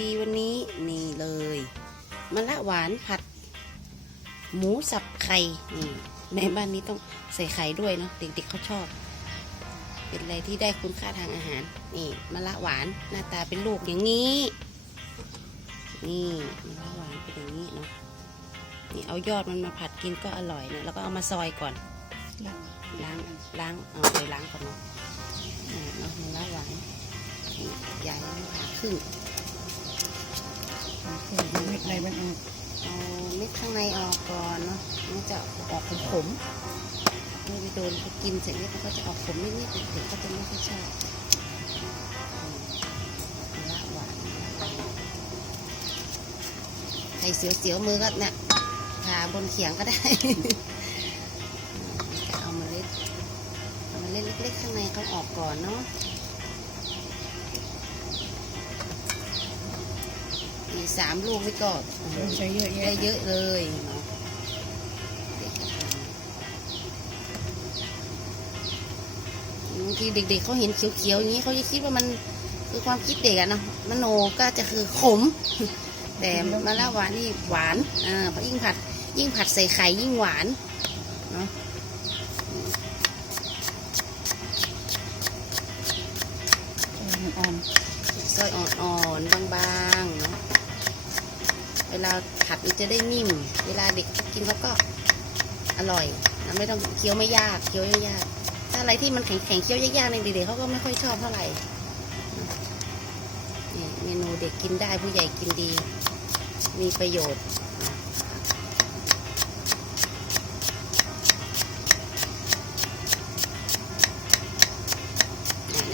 ดีวันนี้นี่เลยมะละหวานผัด หมูสับไข่นี่แม่บ้านนี้ต้องใส่ไข่ด้วยเนาะเด็กๆเขาชอบ เป็นอะไรที่ได้คุณค่าทางอาหาร นี่มะละหวานหน้าตาเป็นลูกอย่างนี้ นี่มะละหวานเป็นอย่างนี้เนาะนี่เอายอดมันมาผัดกินก็อร่อยเนะแล้วก็เอามาซอยก่อนล้างล้างเอาไปล้างก่อนเนาะอ่าเอามะละหวานให้ผ่าครึ่ง เม็ดในมันออกเอาเม็ดข้างในออกก่อนเนาะมันจะออกขมๆไม่ไปโดนไปกินเสร็จแล้วมันก็จะออกขมนิดๆเด็กๆก็จะไม่ค่อยชอบละหวานใครเสียวๆมือก็เนี่ยทาบนเขียงก็ได้เอาเมล็ดเอาเมล็ดเล็กๆข้างในเขาออกก่อนเนาะ สามลูกนี่ก็ใช้เยอะได้แยะเยอะเลยเนาะเด็กก็ทานบางทีเด็กๆเขาเห็นเขียวๆอย่างนี้เขาจะคิดว่ามันคือความคิดเด็กอะเนาะมโนก็จะคือขม แต่มะละหวานนี่หวานอ่าเพราะยิ่งผัด ยิ่งผัดใส่ไข่ยิ่งหวานเนาะอ่อนซอยอ่อนๆบางๆเนาะ เวลาผัดมันจะได้นิ่ม เวลาเด็กกินเขาก็อร่อยนะไม่ต้องเคี้ยวไม่ยากเคี้ยวยากถ้าอะไรที่มันแข็งๆเคี้ยวยากๆในเด็กๆเขาก็ไม่ค่อยชอบเท่าไหร่นี่เมนูเด็กกินได้ผู้ใหญ่กินดี มีประโยชน์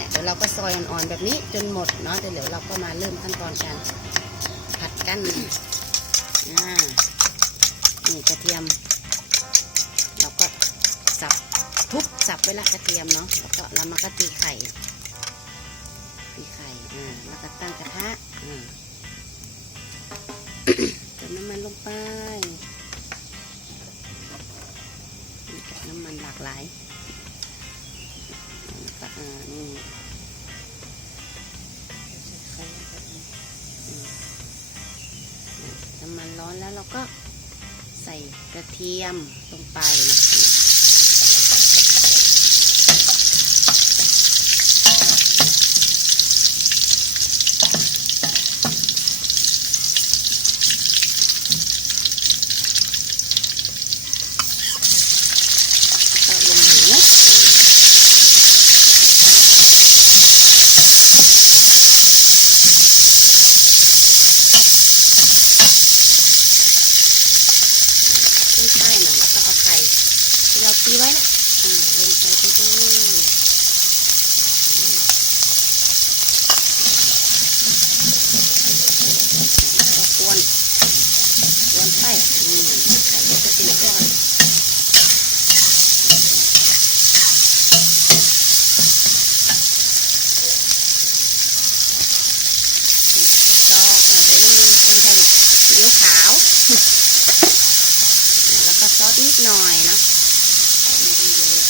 เดี๋ยวเราก็ซอยอ่อนๆแบบนี้จนหมดเนาะเดี๋ยวเราก็มาเริ่มขั้นตอนการผัดกัน อ่านี่กระเทียม เราก็สับทุบสับไว้ละกระเทียมเนาะแล้วก็เรามาก็ตีไข่ตีไข่อ่าแล้วก็ตั้งกระทะอ่าเติมน้ำมันลงไปมีกับน้ำมันหลากหลาย น้ำมันร้อนแล้วเราก็ใส่กระเทียมลงไปนะคะก็ลงหมูอืมขึ้นใต้หน่อยแล้วก็เอาไข่ที่เรา ตีไว้นะอ่าลงใส่ไปเลยแล้วก็กวนกวนไปอืมไข่ก็จะเป็นก้อน ก็ใส่น้ำมันเป็นไข่ซีอิ๊วขาว แล้วก็ซอสนิดหน่อยเนาะไม่ต้องเยอะ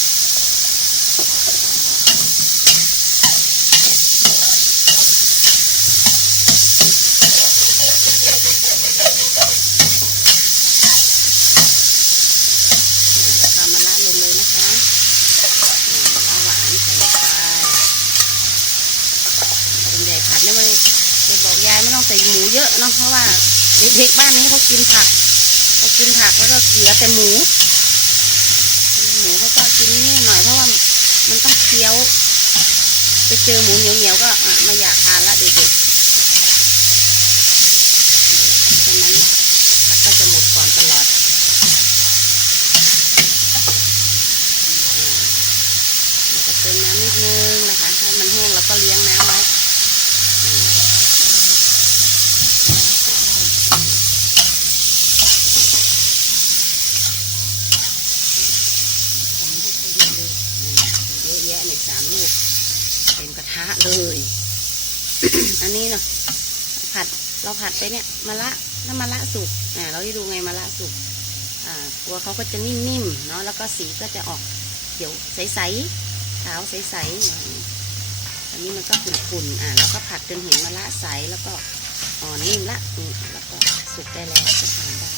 แล้วก็มะระลงเลยนะคะอ่ามะระหวานใส่ลงไปเป็นใหญ่ผัดเนี่ยมันจะบอกยาย ไม่ต้องใส่หมูเยอะเนาะเพราะว่าเด็กๆบ้านนี้เขากินผักเขากินผักแล้วก็เหลือแต่หมู หมูเขาก็กินนี่หน่อยเพราะว่ามันต้องเคี้ยว ไปเจอหมูเหนียวๆก็ไมาอยากทานละเด็กๆอืมฉะนั้นผักก็จะหมดก่อนตลอดอืมแล้วก็เติมน้ำนิดนึงนะคะถ้ามันแห้งเราก็เลี้ยงน้ำไว้อืม สามลูกเยอะเลยอืมเยอะแยะในสามลูกเต็มกระทะเลย อันนี้เนาะผัดเราผัดไปเนี่ยมะละถ้ามะละสุกอ่าเราได้ดูไงมะละสุกอ่าตัวเขาก็จะนิ่มๆเนาะแล้วก็สีก็จะออกเขียวใสๆขาวใสๆอันนี้มันก็ขุ่นๆอ่าแล้วก็ผัดจนเห็นมะละใสแล้วก็อ่อนนิ่มละนี่แล้วก็สุกได้แล้วก็ทานได้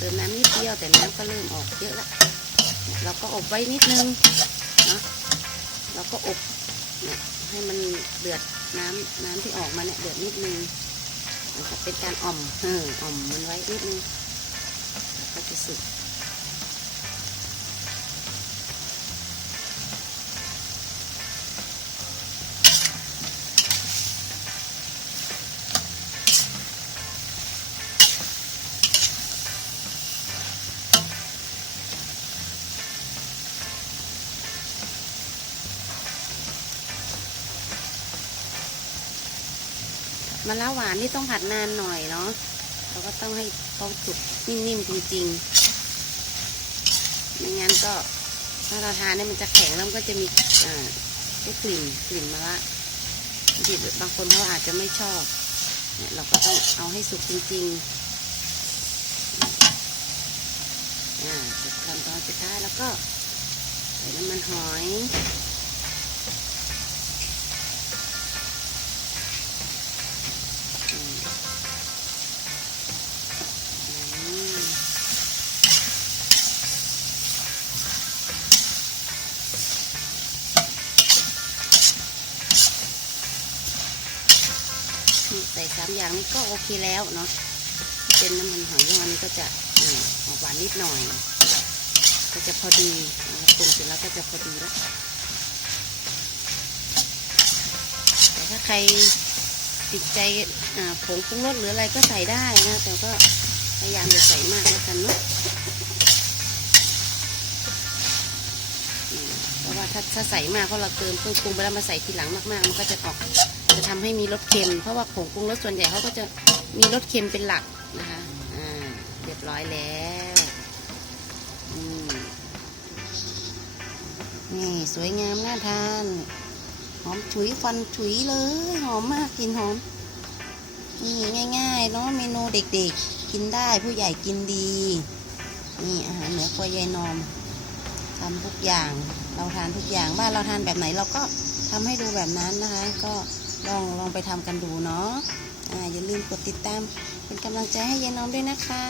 เติมน้ำนิดเดียวแต่น้ำก็เริ่มออกเยอะแล้วเราก็อบไว้นิดนึงเนาะเราก็อบเนี่ยให้มันเดือดน้ำน้ำที่ออกมาเนี่ยเดือดนิดนึงมันจะเป็นการอ่อมเอออ่อมมันไว้นิดนึงแล้วก็จะสุก มะละหวานนี่ต้องผัดนานหน่อยเนาะเราก็ต้องให้เขาสุกนิ่มๆจริงๆไม่งั้นก็ถ้าเราทานเนี่ยมันจะแข็งแล้วมันก็จะมีได้กลิ่นกลิ่นมะละบางทีบางคนเขาอาจจะไม่ชอบเนี่ยเราก็ต้องเอาให้สุกจริงๆอ่าเสร็จขั้นตอนสุดท้ายแล้วก็ใส่น้ำมันหอย ส่สามอย่างนี้ก็โอเคแล้วเนาะเป็นน้ำมันหอยย่างอนี้ก็จะออกหวานนิดหน่อย ก็จะพอดีปรุงเสร็จแล้วก็จะพอดีแล้วแต่ถ้าใครติดใจผงปรุงรสหรืออะไรก็ใส่ได้นะ แต่ก็พยายามอย่าใส่มากแล้วกันเนาะ ว่าถ้าถ้าใส่มากเพราะเราเติมเครื่องปรุงไปแล้วมาใส่ทีหลังมากๆ มันก็จะออกจะทำให้มีรสเค็ม เพราะว่าผงปรุงรสส่วนใหญ่เขาก็จะมีรสเค็มเป็นหลักนะคะอ่าเรียบร้อยแล้วนี่สวยงามน่าทานหอมฉุยฟันฉุยเลยหอมมากกลินหอมนี่ง่ายๆเนาะเมนูเด็กๆ กินได้ผู้ใหญ่กินดี นี่อาหารเหนือครัวยายนอม ทำทุกอย่างเราทานทุกอย่างบ้านเราทานแบบไหนเราก็ทำให้ดูแบบนั้นนะคะ ก็ลองลองไปทำกันดูเนาะอ่าอย่าลืมกดติดตามเป็นกำลังใจให้ยายน้องด้วยนะคะ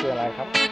คืออะไรครับ